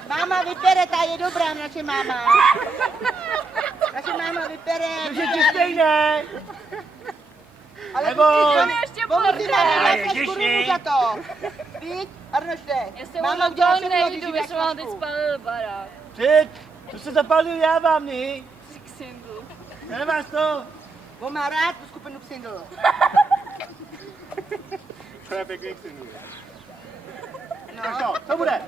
Máma vypere, ta je dobrá, naše máma. Naše máma vypere. To je čistý, ne? Ale Nebo- On je ještě Bohu si bordel. máme Ježiši. na kurinu za to. Víš, Arnošte, Já se máma ono udělala to všechno, nejdu, když my jí jsme vám teď dáš spálil barák. Přijď, to se zapálil já vám, ne? K singlu. Nemáš to? On má rád tu skupinu Single. To je pěkný synu. Tak No, to bude.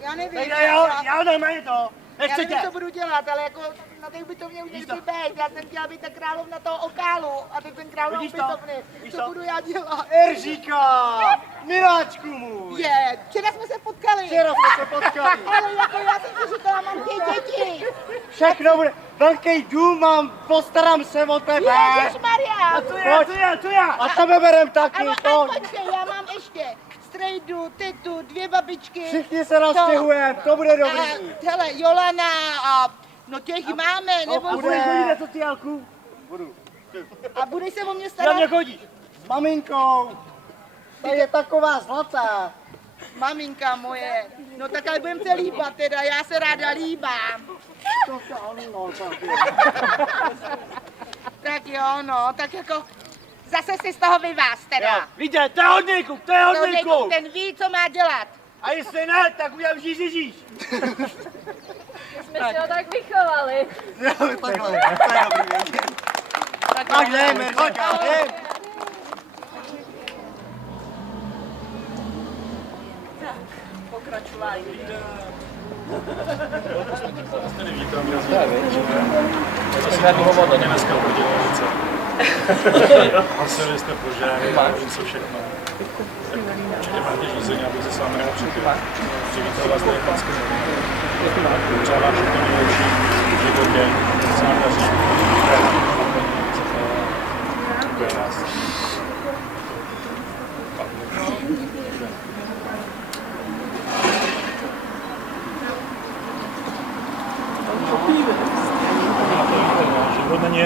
já nevím. Tak já normálně to. Já Nechci nevím, tě. co budu dělat, ale jako na těch by to měl Víš vždycky to? být. Já jsem chtěla být ta královna toho okálu a teď ten královna Vidíš to? opětovny. Víš Co to? budu já dělat? Eržíka! Miláčku můj! Je, včera jsme se potkali. Včera jsme se potkali. Ale jako já jsem si říkala, mám 5 dětí. Všechno bude. Velký dům mám, postarám se o tebe. Ježišmarja. Co já? A tebe berem taky, Ano, a to. počkej, já mám ještě strejdu, tetu, 2 babičky. Všichni se nastěhujeme, to bude dobrý. A hele, Jolana a no těch máme, A nebo budeš chodit na sociálku? Budu. a budeš se o mě Na starat. mě chodíš. S maminkou. Ta je taková zlatá. Maminka moje, no tak ale budeme se líbat teda, já se ráda líbám. To se ano, tak je. Tak jo, no, tak jako zase si z toho vyváz teda. Víte, to je hodný kluk, to je hodný kluk. Ten ví, co má dělat. A jestli ne, tak udělám žíž. Jsme si ho tak vychovali. Takhle, to je dobrý. Tak jdem, Eržíka, jdem. Hasili jste požáry, nevím co všechno. Určitě máte řízení, aby se s vámi rád přivítal vás tady Panské noviny. Přál vám všechno nejlepší v životě, se vám daří. Děkuji nás. Život není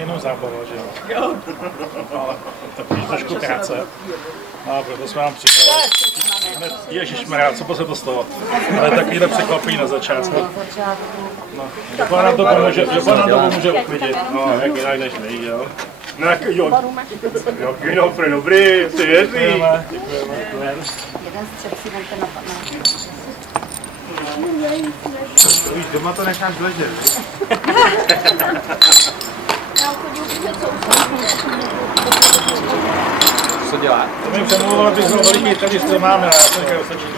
jenom zábava, že jo? Ale takový trošku krátce. A proto jsme vám připravili. Ježišmarja, co se to stalo? Ale takovýhle překvapení na začátku. No, doba nám to pomůže uklidit. No, jak jinak než nej, jo? No, jaký dobrý, si věří. Děkujeme. Jeden střep si vemte na Víš, doma to necháš ležet. Co dělá? To mi přemluvilo, abys byl veliký tady, co máme, a já jsem říkal, že se čím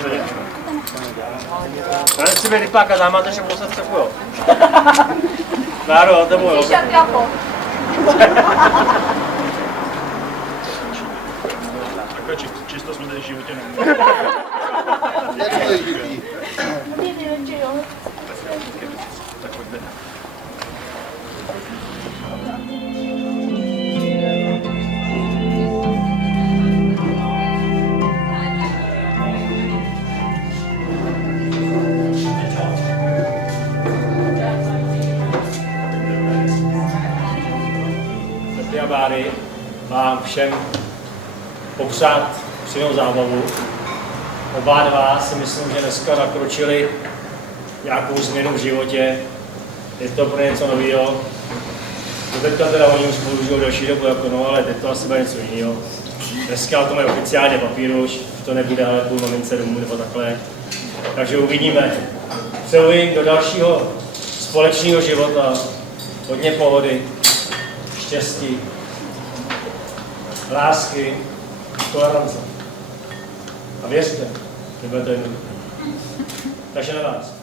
Ale si mi vypákat, a máte, že mu se třepujou. Náro, to bylo. Šat kapo. Takhle čisto jsme tady v životě neměli. Tak pojďme. A Báry vám všem popřát příjemnou zábavu. Oba dva si myslím, že dneska nakročili nějakou změnu v životě. Je to pro něco nového. Teďka teda oni už spolu žijou delší dobu, jako no, ale teď to asi bude něco jiného. Dneska to mají oficiálně papír už to nebude ale půl mamince domů nebo takhle. Takže uvidíme. Přeju jim do dalšího společného života hodně pohody, štěstí, lásky, tolerance. A věřte, že bude to jednoduché. Takže na vás.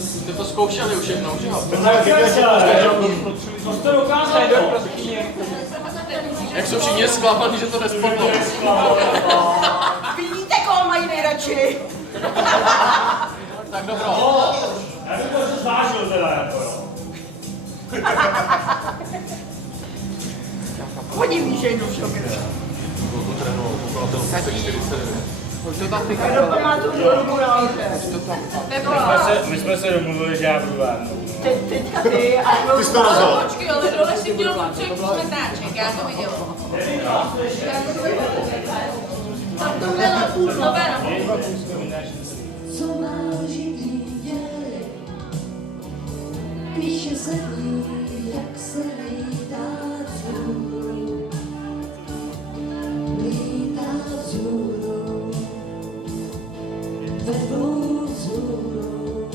Jste to zkoušeli už jednou, že jo? Jak jsou všichni zklamaný, že to nespadlo. Vidíte, koho mají nejradši? Tak dobro. Já bych to zvážil teda, jako jo. Oni ví, že jdu všem. To je to 49. My jsme se domluvili, že já budu várnout. Teďka ty a Ty jsi to rozhodl. Počkej, ale dole si měl kluček smetáček, já to viděla. Tam to byla půl novena. Co má živý děj, píše se ní, jak se lítá vzhůru, ve dvou vzhůru.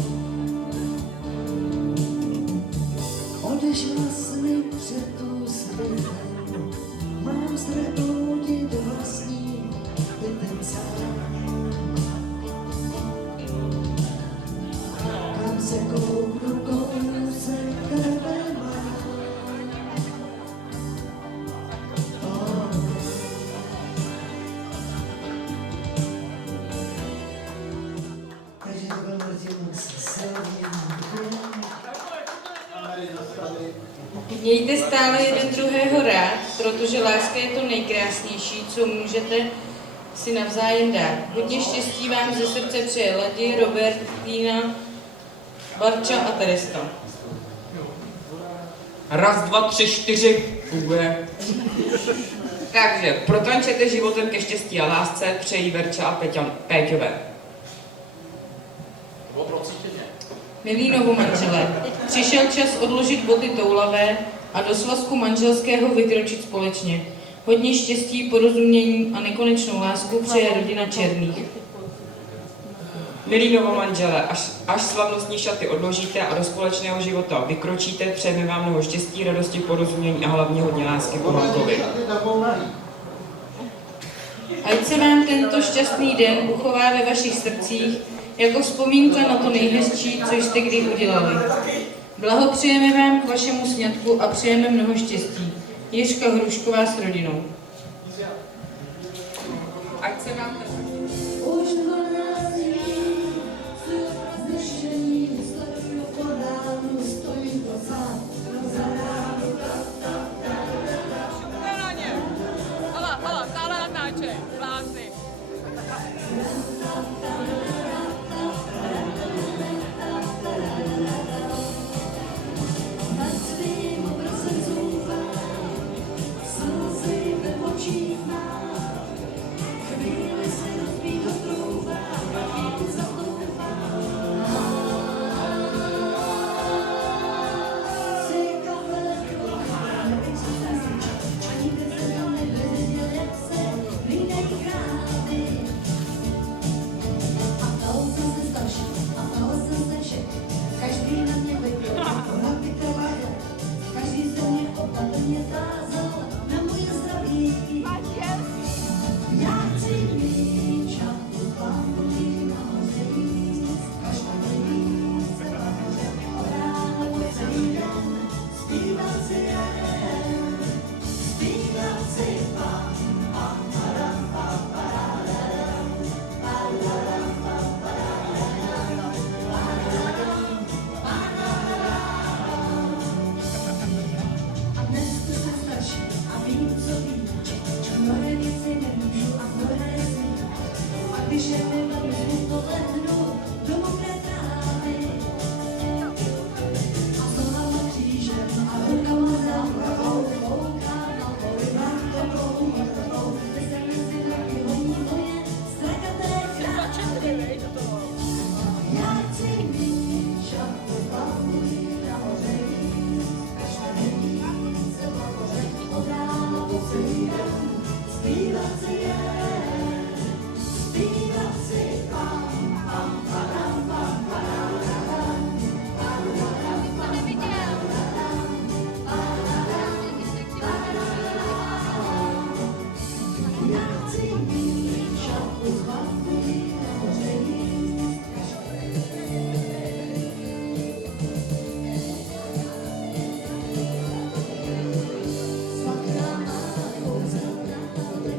Odešla jsi mi před úsměvem, mám ztratit vlastní bytem sám. Kam se kouknu, kousek tebe mám. Takže to byl Martin Mějte stále jeden druhého rád, protože láska je to nejkrásnější, co můžete si navzájem dát. Hodně štěstí vám ze srdce přeje Ladi, Robert, Týna, Barča a Teresta. 1, 2, 3, 4, funguje. Takže protančete životem ke štěstí a lásce, přejí Verča a Péťové. Milí novomanželé, přišel čas odložit boty toulavé a do svazku manželského vykročit společně. Hodně štěstí, porozumění a nekonečnou lásku přeje rodina Černých. Milí novomanželé, až slavnostní šaty odložíte a do společného života vykročíte, přejeme vám mnoho štěstí, radosti, porozumění a hlavně hodně lásky po manželovi. Ať se vám tento šťastný den uchová ve vašich srdcích jako vzpomínka na to nejhezčí, co jste kdy udělali. Blahopřejeme vám k vašemu sňatku a přejeme mnoho štěstí. Jiřka Hrušková s rodinou. Ať se vám už 12 dní, znešení, sleduju po ránu, stojím pořád, za ránu, Hala, stále natáčej, vlásy. nad svým obrazem zoufám, slzy ve očích mám, chvíli si rozbít ho troufám, a tím zatoufám. Si kafe kochám, ani bez toho nevěděl, jak se lídají krády. A ptal jsem se starší, a ptal jsem se všech, každý na mě vypil, každý se mě opatrně tázal na moje zdraví. Já chci mít šatku bambulí nahoří, kaštaný se od rána po celý den, zpívat si jen, zpívat si pam, pam, param, pam, pararam, pararam, pam, pararam, pararam, pararam. A dnes už jsem starší a vím, co vím, mnohé věci nemůžu a mnohé nesmím. A když je mi velmi smutno, lehnu do mokré trávy. A s nohama křížem a rukama za hlavou koukám na hory mrakovou, mrtvou. Vyzerně si taky honí moje strakaté krávy. Já chci mít šatku bambulí nahoře, kaštaný se nahoře, od rána po celý den, zpívat si jen, zpívat si pam, pam, padam, pam, padam, padam, padam, padam, já chci mít šatku bambulí nahoře, svakrá má pouze právě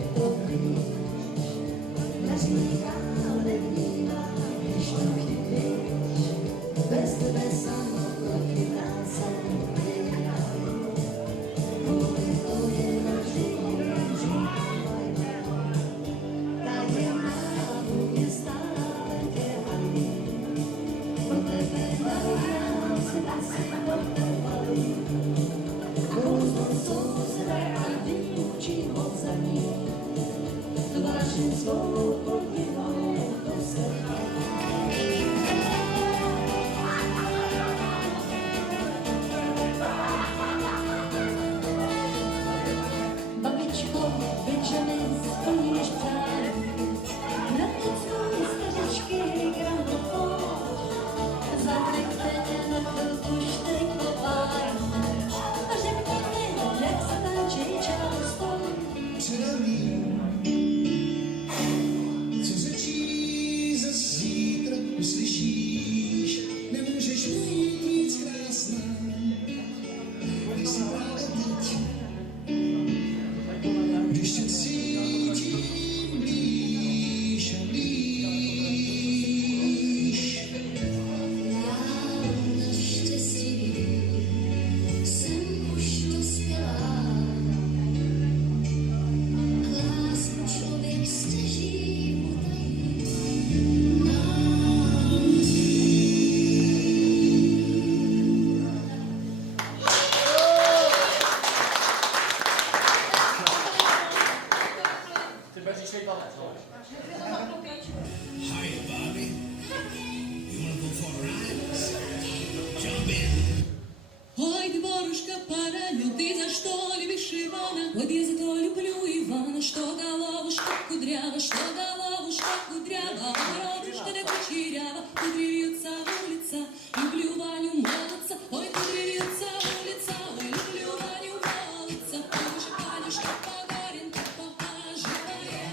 Hi, Bobby. You wanna go for a ride? Jump in. Ой, ты, Борушка, поранил, ты за что любишь Ивана? Вот я за то люблю Ивана, что головушка кудрява, что головушка кудрява, бородушка да кучерява, кудревьется улица, люблю Ваню молодца, ой, кудревьется улица, ой, люблю Ваню молодца, тоже Ванюшка Погоренко поживает.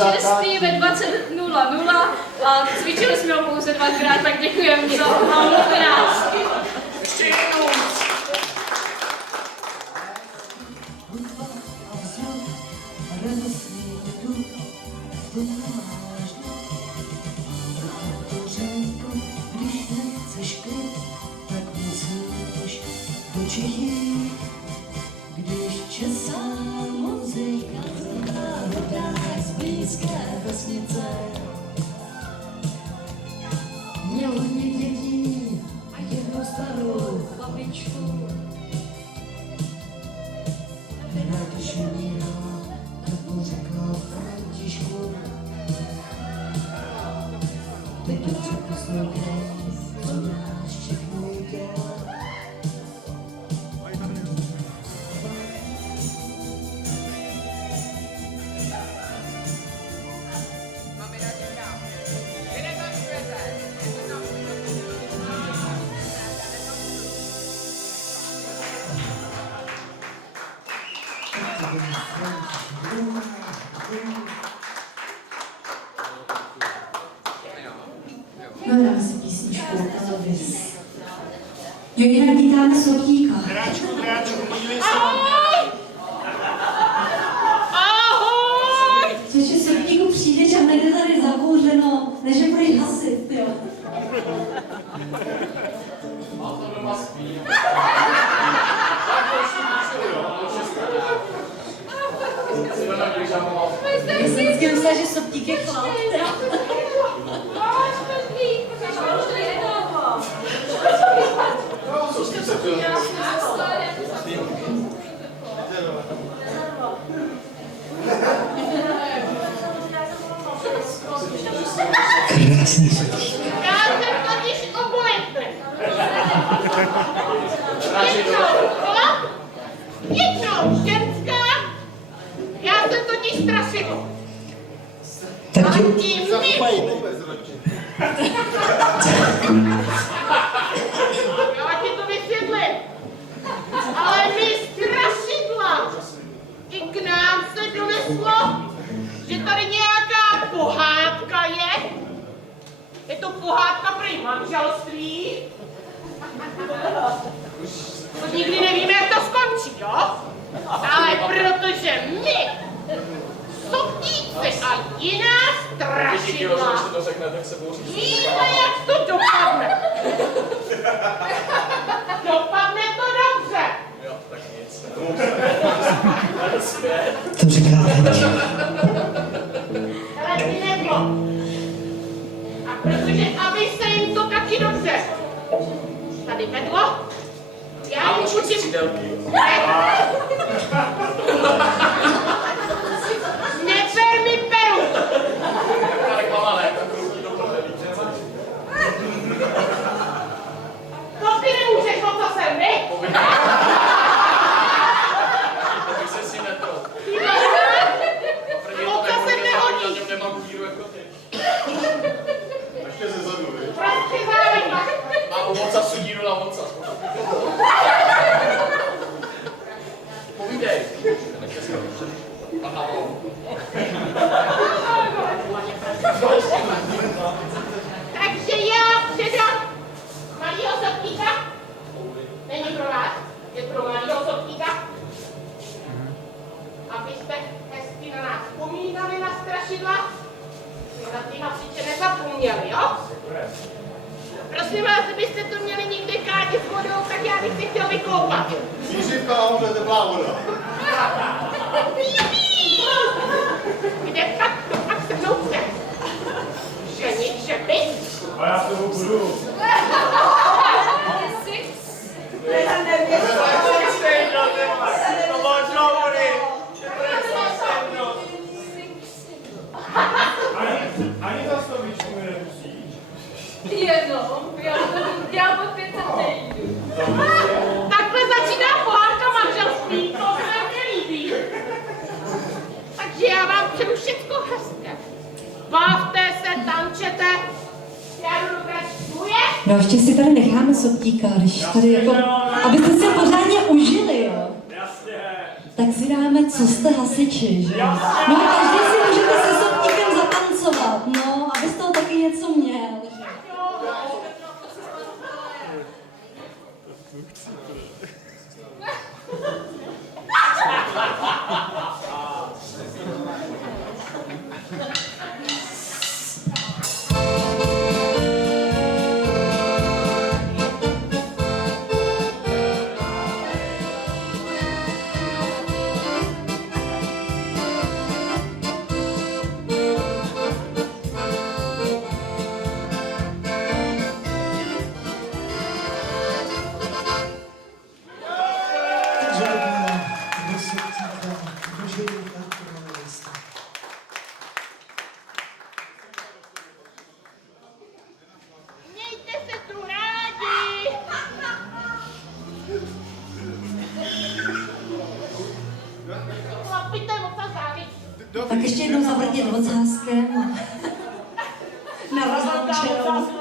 6. ve 20:00 a cvičili jsme ho pouze 2krát, tak děkujeme za malou krásky. Ještě jednou. Když nechceš klid, tak musíš do Čechy. Když česá muzika, tak z blízké vesnice. Měl hodně dětí a jednu starou babičku. Když umírala, tak mu řekla Františku. Teď dobře poslouchej, co nás všechno dělá. Hledám si písničku Elvis. Jo, jinak vítáme Sotíka. Dráčku, podívej se. Ahoj! Cože Sotíku přijdeš a hned je tady zabouřeno, než je budeš hasit, jo. Já jsem vždycky myslela, že Sotík je chlap, jo. Krásný. Já jsem totiž oboletný. Jednou ženská, já jsem totiž strašidlo. A tím já ti to vysvětlím. Ale my strašidla. I k nám se doneslo, že tady nějaká pohádka je. Je to pohádka prý manželství. To nikdy nevíme, jak to skončí, jo? Ale protože my, Sotíci a jiná strašidla, víme, jak to dopadne. Dopadne to dobře. Jo, tak nic. To říká teď. Ale ty nebo. A protože, aby se jim to taky dobře tady vedlo, já jim učím... Neber mi peru! To ty nemůžeš, o co jsem, vy? O co se nehodí? Prostě závidí. Mám ovoca sudíru na ovoca. Povídej. Takže já předám malýho Sotíka. Není pro vás, je pro malýho Sotíka. Abyste hezky na nás vzpomínali na strašidla. Na ty hasiče nezapomněli, jo? Prosím vás, kdybyste to měli někde kádi s vodou, tak já bych si chtěl vykoupat. Příživka a už je teplá voda. Kde pak to pak se mnou chce? Ženit, že by? A já s tebou budu. Ani za slovíčku mi nemusíš. Jenom, já pod 500 nejdu. Takhle začíná pohádka manželství, to se mi líbí. Takže já vám přeju všecko hezké. Bavte se, tančete. Já jdu do kračkuje. No ještě si tady necháme Sotíka, když tady jako, abyste se pořádně užili, jo. Tak si dáme, co jste hasiči, že? No a každý si můžete se Sotíka něco měl. Mějte se tu rádi! Chlapíte moc a závěť. Tak ještě jednou zavrtět ocáskem. Na rozhodčenou.